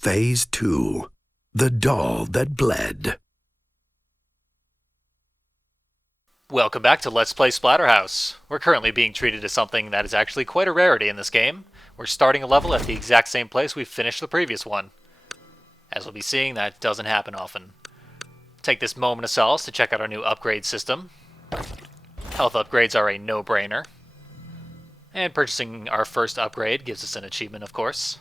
Phase 2. The Doll That Bled. Welcome back to Let's Play Splatterhouse. We're currently being treated to something that is actually quite a rarity in this game. We're starting a level at the exact same place we finished the previous one. As we'll be seeing, that doesn't happen often. Take this moment of solace to check out our new upgrade system. Health upgrades are a no-brainer. And purchasing our first upgrade gives us an achievement, of course.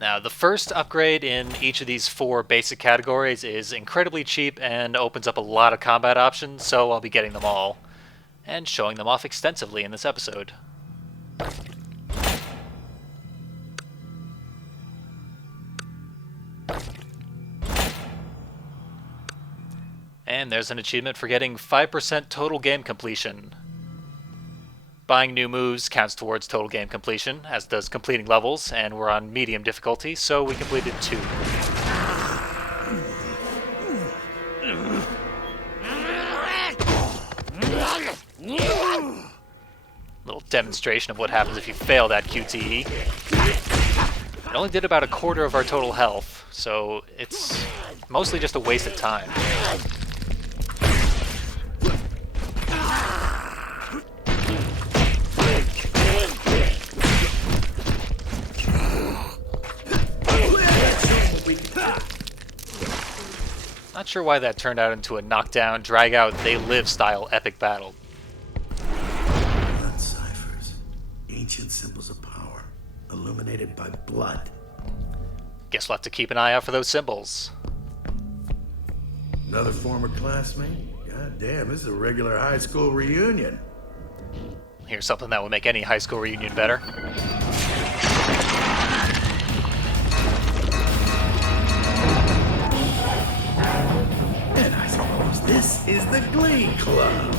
Now, the first upgrade in each of these 4 basic categories is incredibly cheap and opens up a lot of combat options, so I'll be getting them all and showing them off extensively in this episode. And there's an achievement for getting 5% total game completion. Buying new moves counts towards total game completion, as does completing levels, and we're on medium difficulty, so we completed 2. Little demonstration of what happens if you fail that QTE. It only did about a quarter of our total health, so it's mostly just a waste of time. Not sure why that turned out into a knockdown, drag-out, they-live style epic battle. Blood ciphers. Ancient symbols of power, illuminated by blood. Guess we'll have to keep an eye out for those symbols. Another former classmate? God damn, this is a regular high school reunion. Here's something that will make any high school reunion better. And I suppose this is the Glee Club.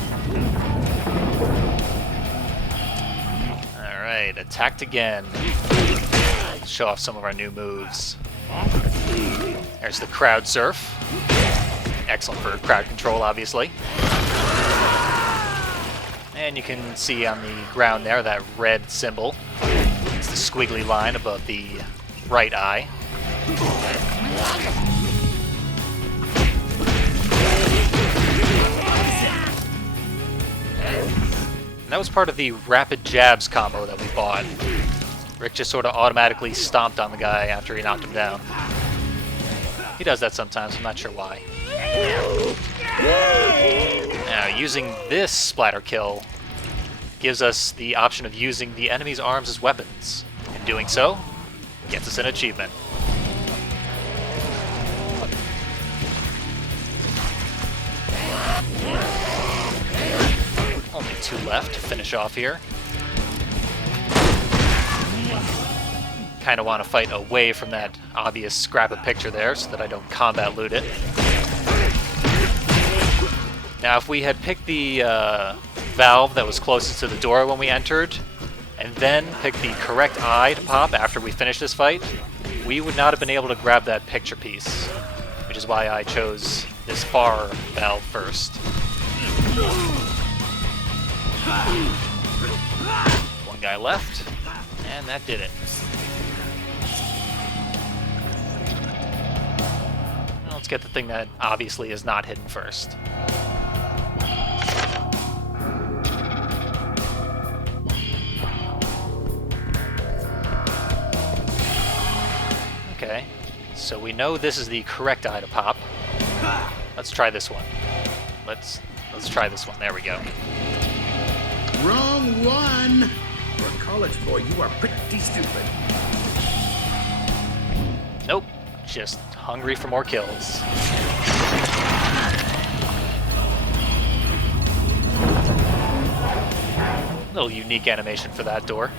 Alright, attacked again. Show off some of our new moves. There's the crowd surf. Excellent for crowd control, obviously. And you can see on the ground there that red symbol. It's the squiggly line above the right eye. And that was part of the rapid jabs combo that we bought. Rick just sort of automatically stomped on the guy after he knocked him down. He does that sometimes, I'm not sure why. Now, using this splatter kill gives us the option of using the enemy's arms as weapons. In doing so, gets us an achievement. Only 2 left to finish off here. Kind of want to fight away from that obvious scrap of picture there so that I don't combat loot it. Now, if we had picked the valve that was closest to the door when we entered, and then picked the correct eye to pop after we finished this fight, we would not have been able to grab that picture piece, which is why I chose this bar valve first. One guy left, and that did it. Let's get the thing that obviously is not hidden first. Okay, so we know this is the correct eye to pop. Let's try this one. Let's try this one. There we go. Wrong one! For a college boy, you are pretty stupid. Nope, just hungry for more kills. Little unique animation for that door.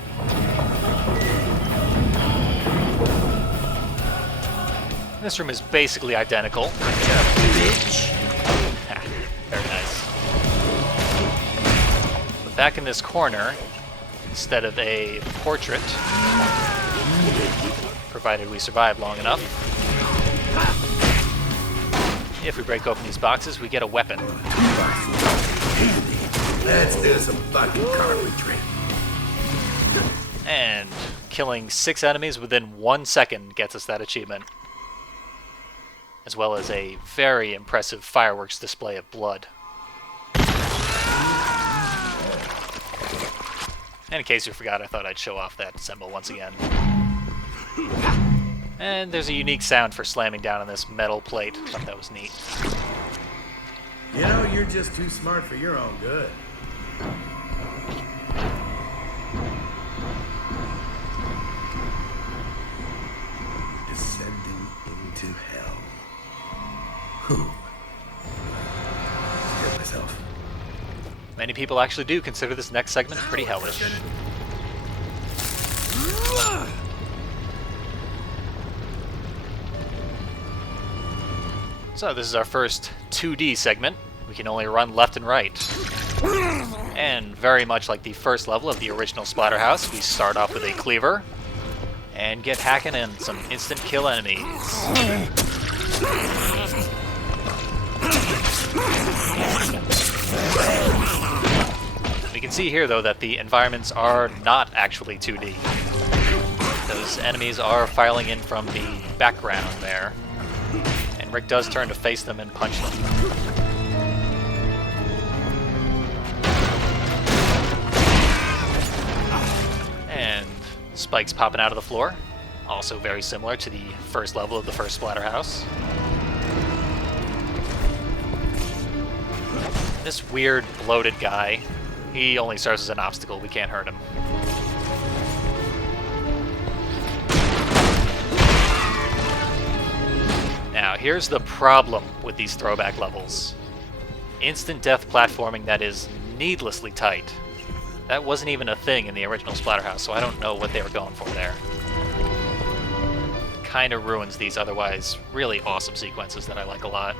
This room is basically identical. Bitch! Very nice. But back in this corner, instead of a portrait, provided we survive long enough, if we break open these boxes, we get a weapon. Let's do some fucking carpentry. And killing 6 enemies within 1 second gets us that achievement. As well as a very impressive fireworks display of blood. And in case you forgot, I thought I'd show off that symbol once again. And there's a unique sound for slamming down on this metal plate. I thought that was neat. You know, you're just too smart for your own good. Descending into hell. Whew. Scared myself. Many people actually do consider this next segment pretty hellish. So this is our first 2D segment. We can only run left and right. And very much like the first level of the original Splatterhouse, we start off with a cleaver and get hacking in some instant kill enemies. We can see here though that the environments are not actually 2D. Those enemies are filing in from the background there. And Rick does turn to face them and punch them. And spikes popping out of the floor. Also very similar to the first level of the first Splatterhouse. This weird bloated guy, he only serves as an obstacle. We can't hurt him. Now, here's the problem with these throwback levels. Instant death platforming that is needlessly tight. That wasn't even a thing in the original Splatterhouse, so I don't know what they were going for there. Kind of ruins these otherwise really awesome sequences that I like a lot.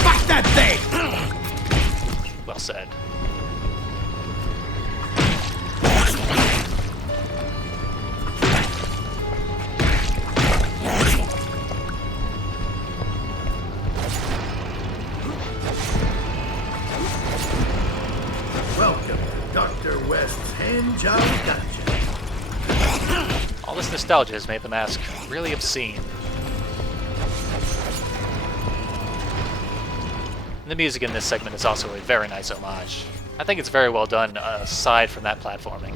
Fuck that thing! Well said. Welcome to Dr. West's hand job dungeon. All this nostalgia has made the mask really obscene. The music in this segment is also a very nice homage. I think it's very well done aside from that platforming.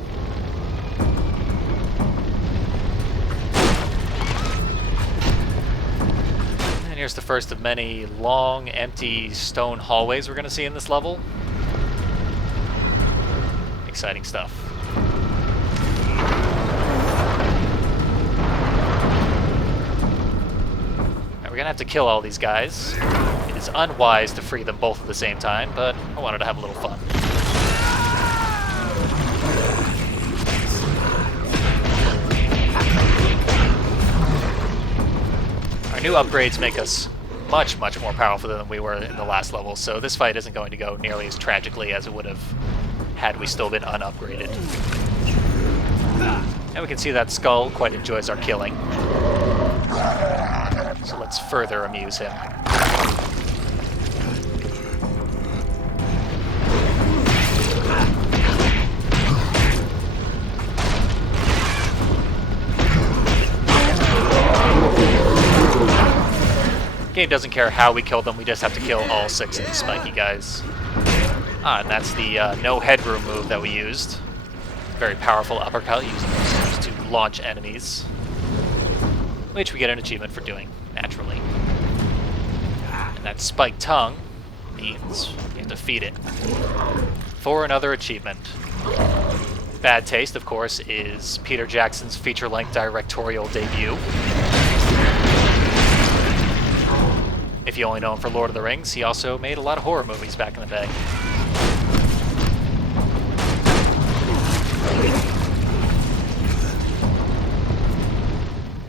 And here's the first of many long, empty stone hallways we're going to see in this level. Exciting stuff. Now, we're going to have to kill all these guys. It is unwise to free them both at the same time, but I wanted to have a little fun. Our new upgrades make us much, much more powerful than we were in the last level, so this fight isn't going to go nearly as tragically as it would have had we still been unupgraded. And we can see that Skull quite enjoys our killing. So let's further amuse him. Game doesn't care how we kill them, we just have to kill all 6 of these spiky guys. And that's the no headroom move that we used. Very powerful uppercut used to launch enemies, which we get an achievement for doing, naturally. And that spiked tongue means we have to feed it for another achievement. Bad taste, of course, is Peter Jackson's feature-length directorial debut. If you only know him for Lord of the Rings, he also made a lot of horror movies back in the day.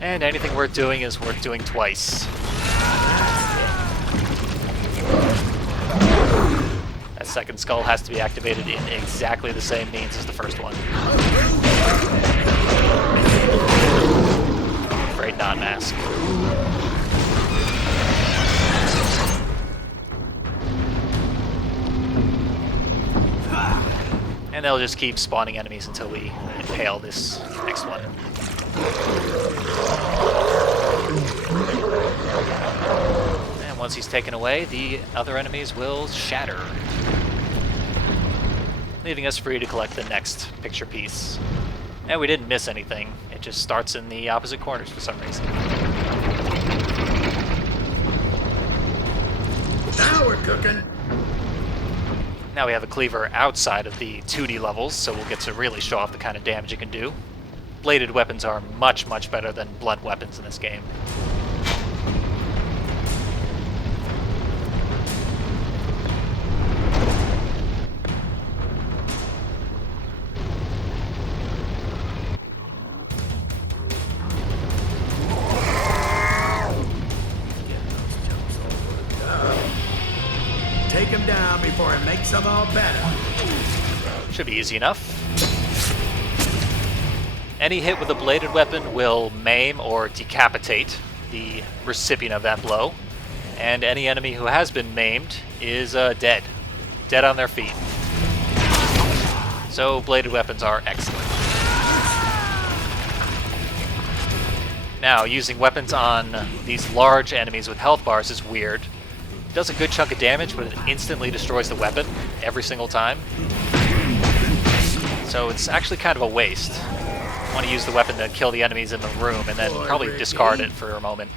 And anything worth doing is worth doing twice. That second skull has to be activated in exactly the same means as the first one. Afraid not, Mask. And they'll just keep spawning enemies until we impale this next one. And once he's taken away, the other enemies will shatter, leaving us free to collect the next picture piece. And we didn't miss anything. It just starts in the opposite corners for some reason. Now we're cooking. Now we have a cleaver outside of the 2D levels, so we'll get to really show off the kind of damage it can do. Bladed weapons are much, much better than blunt weapons in this game. Take him down before it makes them all better. Should be easy enough. Any hit with a bladed weapon will maim or decapitate the recipient of that blow, and any enemy who has been maimed is dead. Dead on their feet. So bladed weapons are excellent. Now, using weapons on these large enemies with health bars is weird. It does a good chunk of damage, but it instantly destroys the weapon every single time. So it's actually kind of a waste. You want to use the weapon to kill the enemies in the room and then probably discard it for a moment.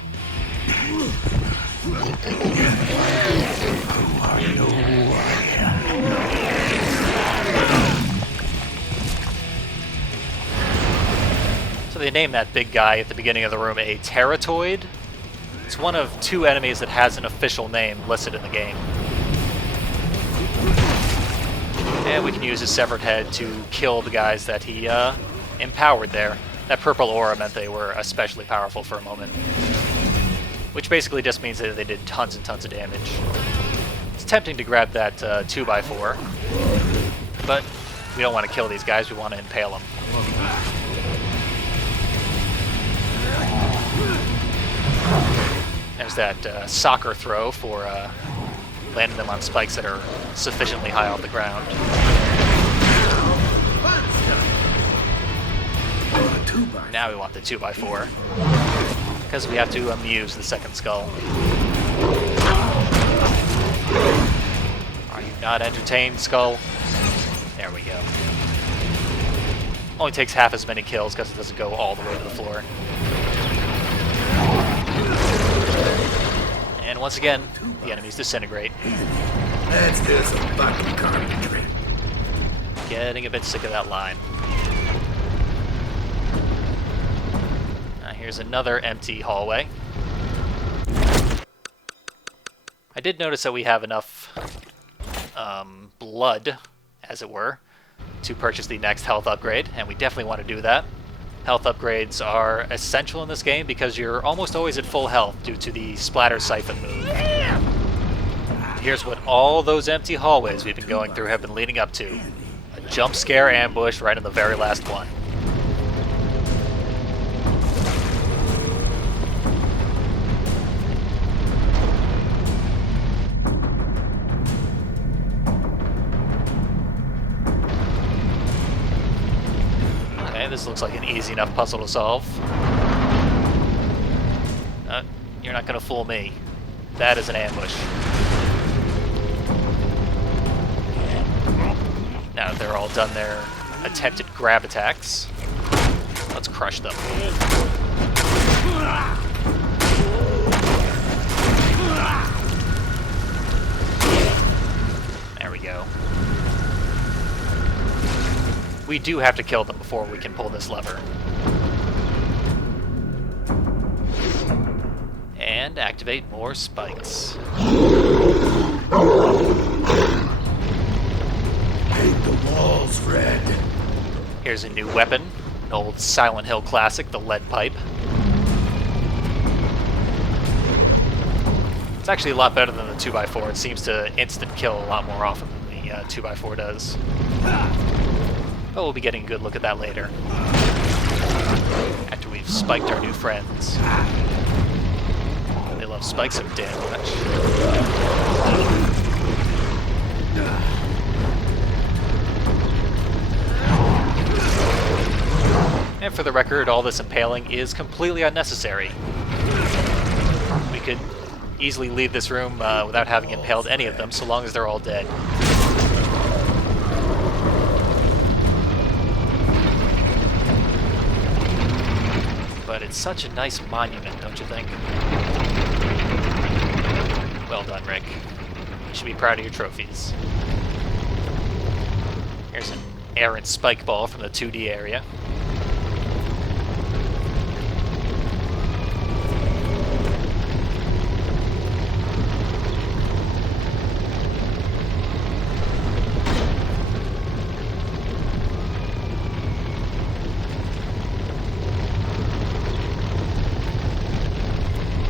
So they named that big guy at the beginning of the room a Terratoid. It's one of 2 enemies that has an official name listed in the game. And we can use his severed head to kill the guys that he empowered there. That purple aura meant they were especially powerful for a moment. Which basically just means that they did tons and tons of damage. It's tempting to grab that 2x4, but we don't want to kill these guys, we want to impale them. There's that soccer throw for landing them on spikes that are sufficiently high off the ground. Now we want the 2x4, because we have to amuse the second skull. Are you not entertained, skull? There we go. Only takes half as many kills because it doesn't go all the way to the floor. And once again, the enemies disintegrate. Let's do some fucking carpentry. Getting a bit sick of that line. Here's another empty hallway. I did notice that we have enough blood, as it were, to purchase the next health upgrade, and we definitely want to do that. Health upgrades are essential in this game because you're almost always at full health due to the splatter siphon move. Here's what all those empty hallways we've been going through have been leading up to. A jump scare ambush right in the very last one. This looks like an easy enough puzzle to solve. You're not going to fool me. That is an ambush. Now that they're all done their attempted grab attacks, let's crush them. There we go. We do have to kill them before we can pull this lever. And activate more spikes. Paint the walls red. Here's a new weapon, an old Silent Hill classic, the lead pipe. It's actually a lot better than the 2x4. It seems to instant kill a lot more often than the 2x4 does. But we'll be getting a good look at that later, after we've spiked our new friends. They love spikes so damn much. And for the record, all this impaling is completely unnecessary. We could easily leave this room without having impaled any of them, so long as they're all dead. But it's such a nice monument, don't you think? Well done, Rick. You should be proud of your trophies. Here's an errant spike ball from the 2D area.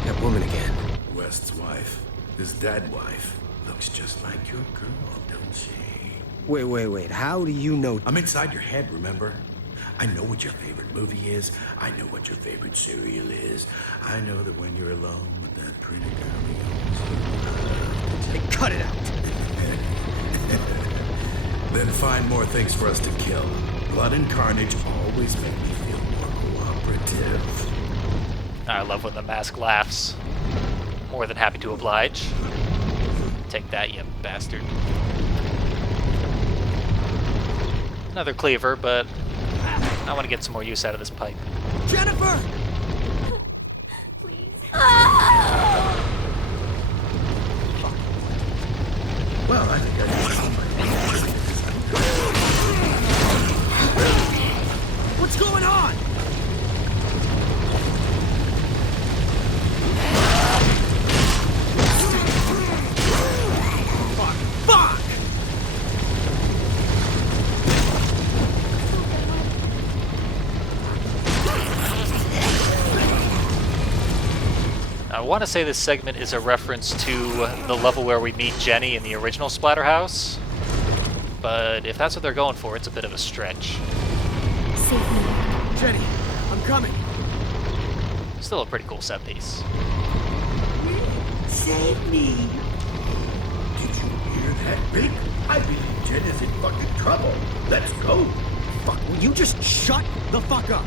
That woman again. West's wife, his dead wife, looks just like your girl, don't she? Wait. How do you know? I'm inside your head, remember? I know what your favorite movie is. I know what your favorite cereal is. I know that when you're alone with that pretty girl, Hey, cut it out. then find more things for us to kill. Blood and carnage always make me feel more cooperative. I love when the mask laughs. More than happy to oblige. Take that, you bastard. Another cleaver, but I want to get some more use out of this pipe. Jennifer! Please. Well, I think I did something. What's going on? Fuck! I want to say this segment is a reference to the level where we meet Jenny in the original Splatterhouse, but if that's what they're going for, it's a bit of a stretch. Save me. Jenny, I'm coming. Still a pretty cool set piece. Save me. Did you hear that, Rick? I believe Jen is in fucking trouble. Let's go. Fuck, will you just shut the fuck up?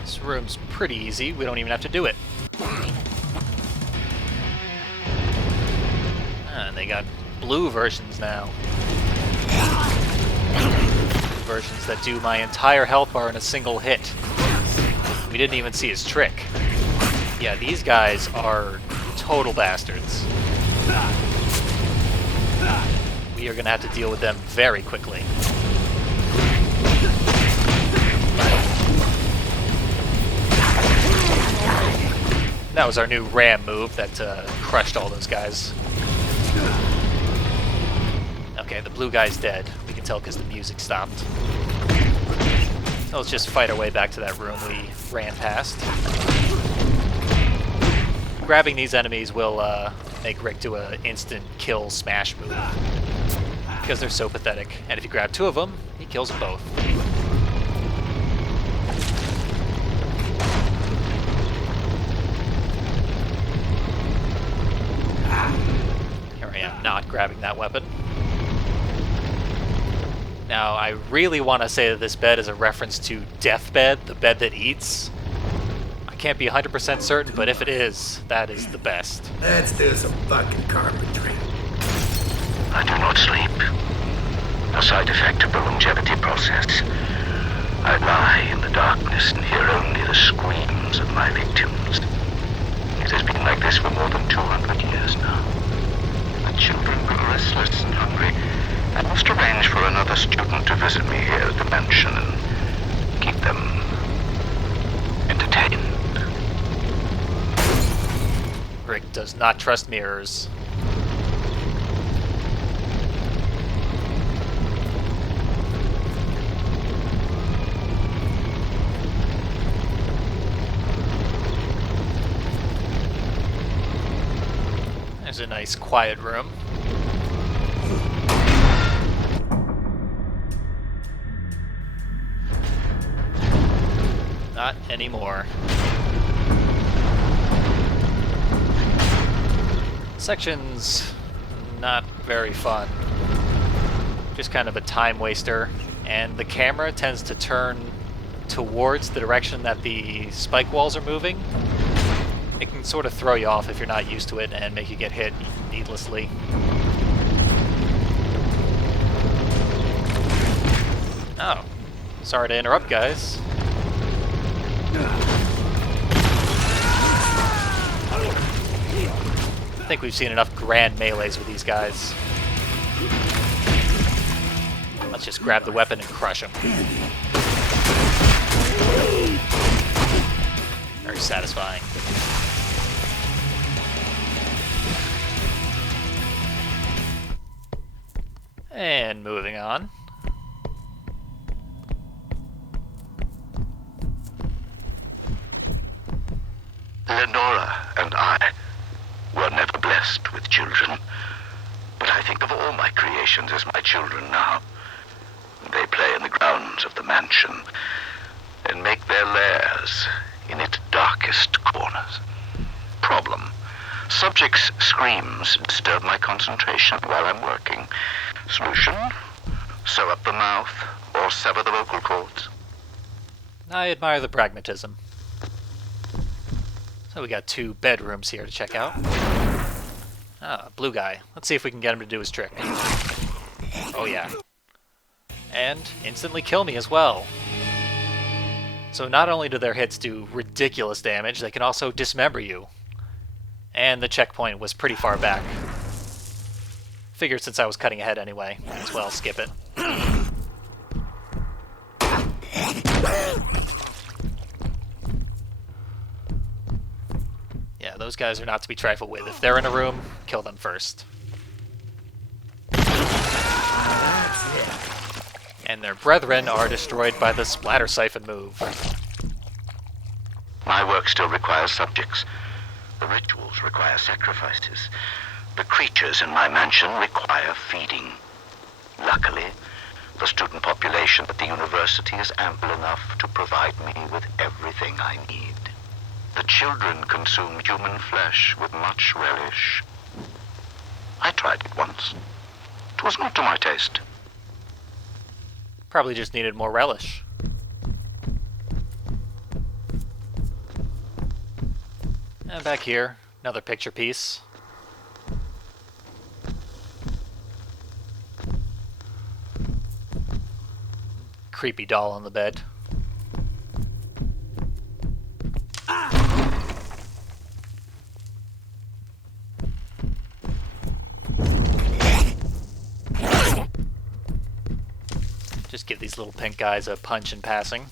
This room's pretty easy, we don't even have to do it. And they got blue versions now. Versions that do my entire health bar in a single hit. We didn't even see his trick. Yeah, these guys are total bastards. We are gonna have to deal with them very quickly. That was our new ram move that crushed all those guys. Okay, the blue guy's dead. We can tell because the music stopped. So let's just fight our way back to that room we ran past. Grabbing these enemies will make Rick do an instant kill smash move. Because they're so pathetic. And if you grab two of them, he kills them both. Here I am not grabbing that weapon. Now, I really want to say that this bed is a reference to Deathbed, the bed that eats. I can't be 100% certain, but if it is, that is the best. Let's do some fucking carpentry. I do not sleep. A side effect of the longevity process. I lie in the darkness and hear only the screams of my victims. It has been like this for more than 200 years now. The children are restless and hungry. I must arrange for another student to visit me here at the mansion and keep them entertained. Rick does not trust mirrors. There's a nice quiet room. Not anymore. Section's not very fun. Just kind of a time waster, and the camera tends to turn towards the direction that the spike walls are moving. It can sort of throw you off if you're not used to it and make you get hit needlessly. Oh, sorry to interrupt, guys. I think we've seen enough grand melees with these guys. Let's just grab the weapon and crush him. Very satisfying. And moving on. Lenora and I were never blessed with children, but I think of all my creations as my children now. They play in the grounds of the mansion and make their lairs in its darkest corners. Problem: subject's screams disturb my concentration while I'm working. Solution: sew up the mouth or sever the vocal cords. I admire the pragmatism. So we got 2 bedrooms here to check out. Ah, blue guy. Let's see if we can get him to do his trick. Oh yeah. And instantly kill me as well. So not only do their hits do ridiculous damage, they can also dismember you. And the checkpoint was pretty far back. Figured since I was cutting ahead anyway, might as well skip it. Yeah, those guys are not to be trifled with. If they're in a room, kill them first. And their brethren are destroyed by the splatter siphon move. My work still requires subjects. The rituals require sacrifices. The creatures in my mansion require feeding. Luckily, the student population at the university is ample enough to provide me with everything I need. The children consume human flesh with much relish. I tried it once. It was not to my taste. Probably just needed more relish. And back here, another picture piece. Creepy doll on the bed. Just give these little pink guys a punch in passing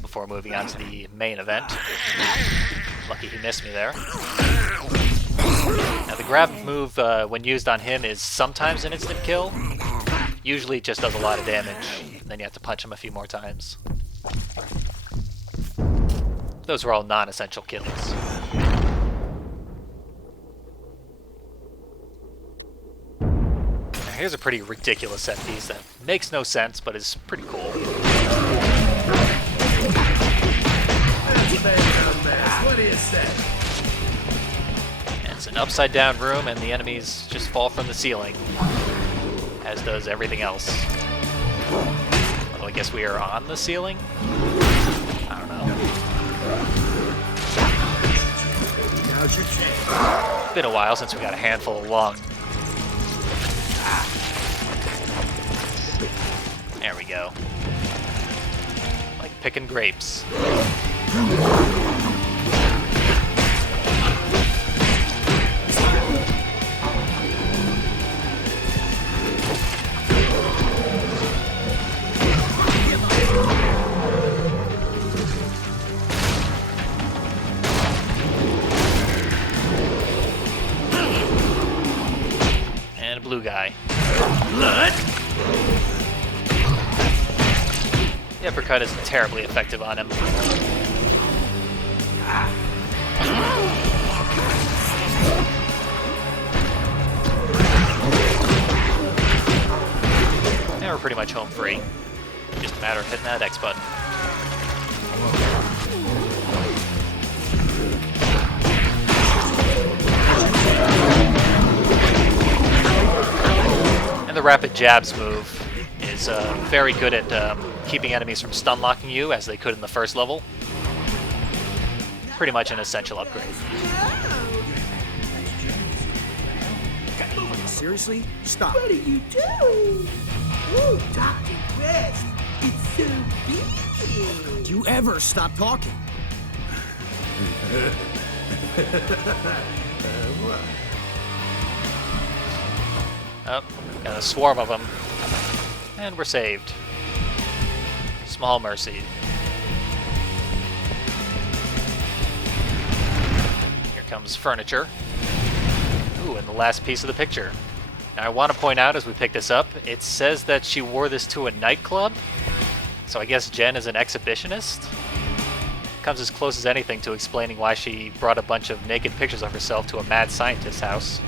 before moving on to the main event. Lucky he missed me there. Now the grab move when used on him is sometimes an instant kill. Usually it just does a lot of damage. Then you have to punch him a few more times. Those are all non-essential kills. Here's a pretty ridiculous set piece that makes no sense, but is pretty cool. What do you say? And it's an upside down room, and the enemies just fall from the ceiling, as does everything else. Although I guess we are on the ceiling? I don't know. How's your change? It's been a while since we got a handful of lung. There we go. Like picking grapes. And a blue guy. Blood? The uppercut isn't terribly effective on him. Now we're pretty much home free. Just a matter of hitting that X button. rapid jabs move is very good at keeping enemies from stun locking you, as they could in the first level. Pretty much an essential upgrade. Seriously? Stop. What are you doing? Ooh, Dr. West, it's so big. Do you ever stop talking? Oh, got a swarm of them. And we're saved. Small mercy. Here comes furniture. Ooh, and the last piece of the picture. Now I want to point out as we pick this up, it says that she wore this to a nightclub. So I guess Jen is an exhibitionist? Comes as close as anything to explaining why she brought a bunch of naked pictures of herself to a mad scientist's house.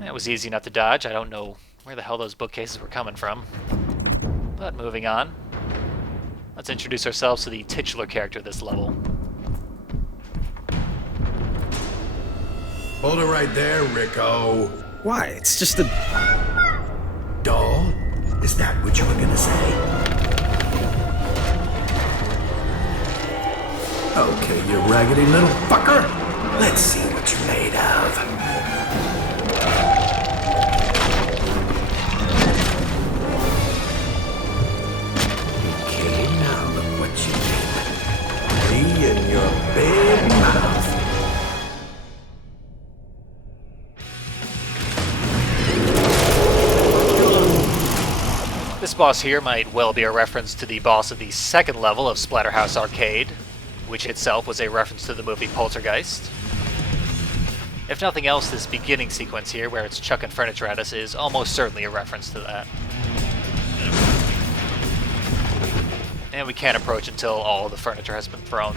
That was easy enough to dodge. I don't know where the hell those bookcases were coming from. But moving on. Let's introduce ourselves to the titular character of this level. Hold it right there, Rico. Why? It's just a... Doll? Is that what you were gonna say? Okay, you raggedy little fucker. Let's see what you're made of. Okay, now look what you did. Me and your big mouth. This boss here might well be a reference to the boss of the second level of Splatterhouse Arcade, which itself was a reference to the movie Poltergeist. If nothing else, this beginning sequence here, where it's chucking furniture at us, is almost certainly a reference to that. And we can't approach until all of the furniture has been thrown.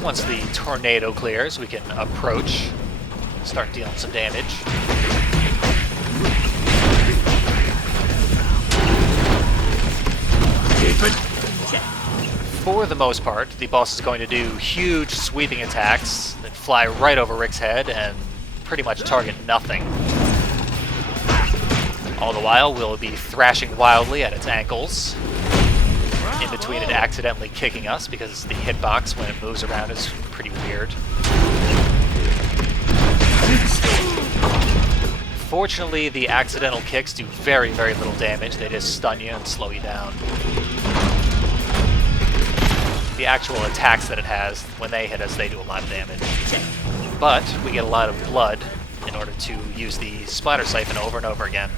Once the tornado clears, we can approach, start dealing some damage. For the most part, the boss is going to do huge sweeping attacks that fly right over Rick's head and pretty much target nothing. All the while, we'll be thrashing wildly at its ankles, in between it accidentally kicking us, because the hitbox when it moves around is pretty weird. Fortunately, the accidental kicks do very, very little damage. They just stun you and slow you down. The actual attacks that it has, when they hit us, they do a lot of damage. But we get a lot of blood in order to use the splatter siphon over and over again.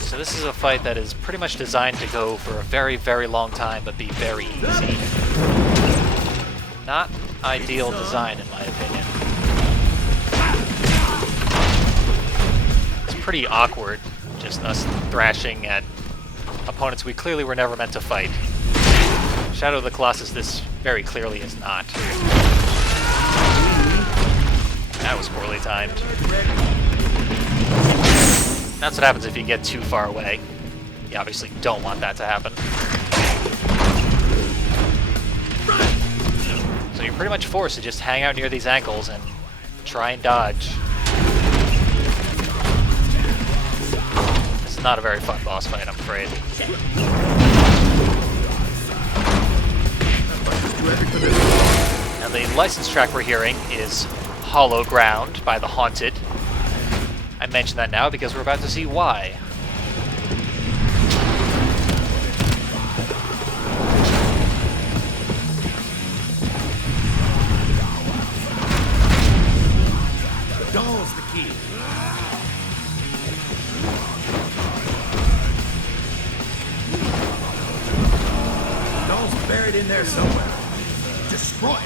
So this is a fight that is pretty much designed to go for a very, very long time, but be very easy. Not ideal design, in my opinion. It's pretty awkward, just us thrashing at opponents we clearly were never meant to fight. Shadow of the Colossus, this very clearly is not. That was poorly timed. That's what happens if you get too far away. You obviously don't want that to happen. So you're pretty much forced to just hang out near these ankles and try and dodge. This is not a very fun boss fight, I'm afraid. Now the license track we're hearing is Hollow Ground by The Haunted. I mention that now because we're about to see why. The doll's the key. The doll's buried in there somewhere. Destroy it.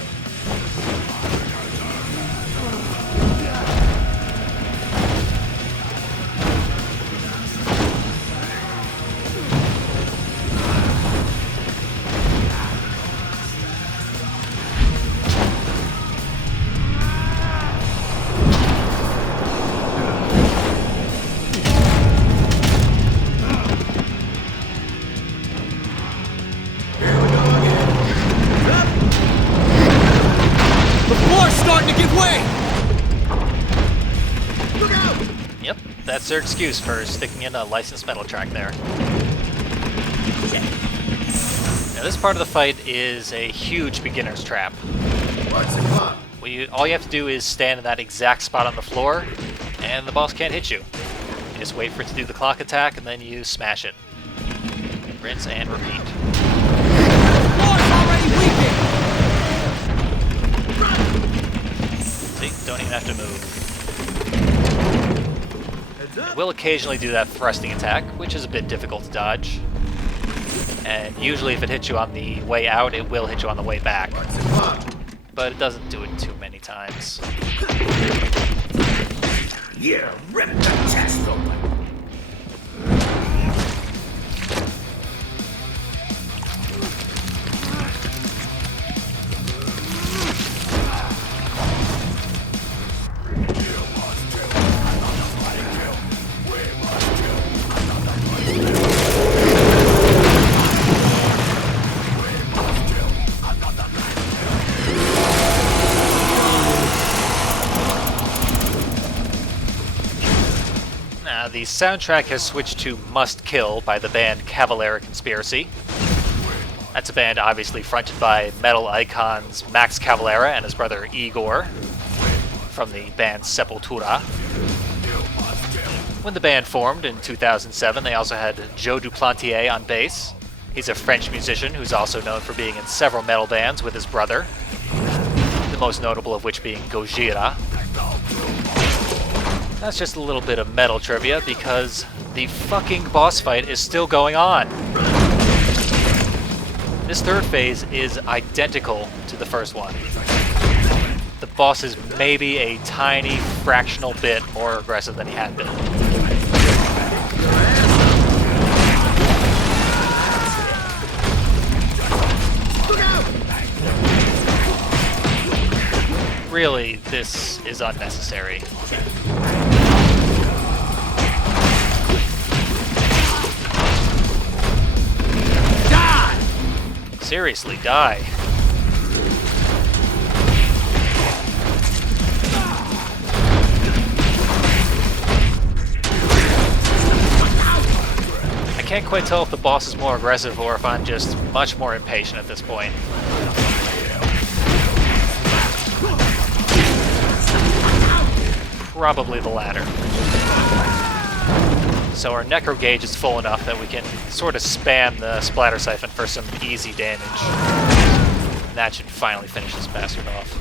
that's their excuse for sticking in a licensed metal track there. Now this part of the fight is a huge beginner's trap. What's the clock? All you have to do is stand in that exact spot on the floor, and the boss can't hit you. You just wait for it to do the clock attack, and then you smash it. Rinse and repeat. See, don't even have to move. It will occasionally do that thrusting attack, which is a bit difficult to dodge. And usually if it hits you on the way out, it will hit you on the way back. What's the clock? But it doesn't do it too many times. Yeah, rip the chest open. The soundtrack has switched to Must Kill by the band Cavalera Conspiracy. That's a band obviously fronted by metal icons Max Cavalera and his brother Igor from the band Sepultura. When the band formed in 2007, they also had Joe Duplantier on bass. He's a French musician who's also known for being in several metal bands with his brother, the most notable of which being Gojira. That's just a little bit of metal trivia because the fucking boss fight is still going on. This third phase is identical to the first one. The boss is maybe a tiny fractional bit more aggressive than he had been. Really, this is unnecessary. Seriously, die. I can't quite tell if the boss is more aggressive or if I'm just much more impatient at this point. Probably the latter. So our necro gauge is full enough that we can sort of spam the splatter siphon for some easy damage. And that should finally finish this bastard off.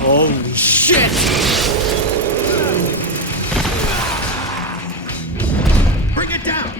Holy shit! Bring it down!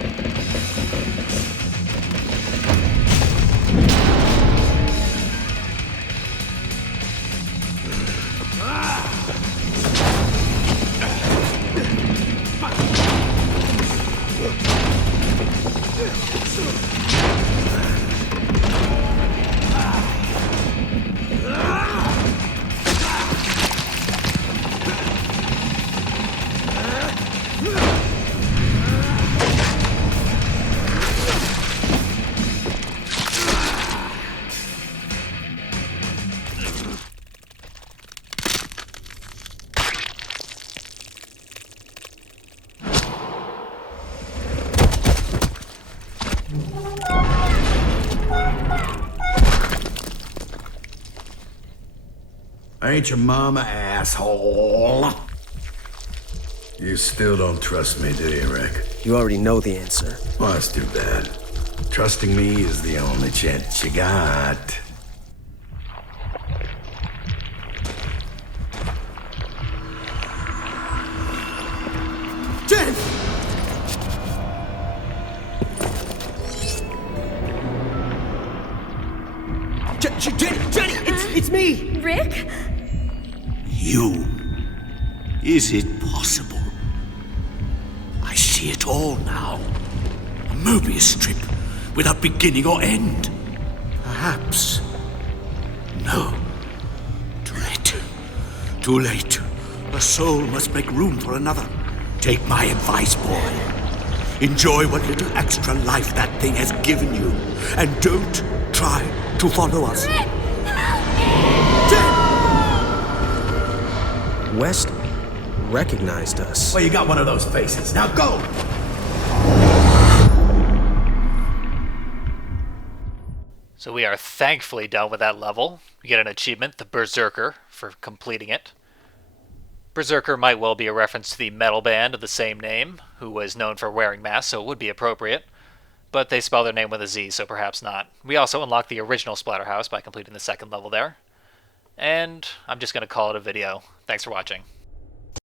I ain't your mama, asshole. You still don't trust me, do you, Rick? You already know the answer. Well, that's too bad. Trusting me is the only chance you got. Jen! Jenny, it's me! Rick? You. Is it possible? I see it all now. A Mobius strip without beginning or end. Perhaps. No. Too late. Too late. A soul must make room for another. Take my advice, boy. Enjoy what little extra life that thing has given you. And don't try to follow us. Rick, help me! West recognized us. Well, you got one of those faces. Now go! So we are thankfully done with that level. We get an achievement, the Berserker, for completing it. Berserker might well be a reference to the metal band of the same name, who was known for wearing masks, so it would be appropriate. But they spell their name with a Z, so perhaps not. We also unlocked the original Splatterhouse by completing the second level there. And I'm just going to call it a video. Thanks for watching.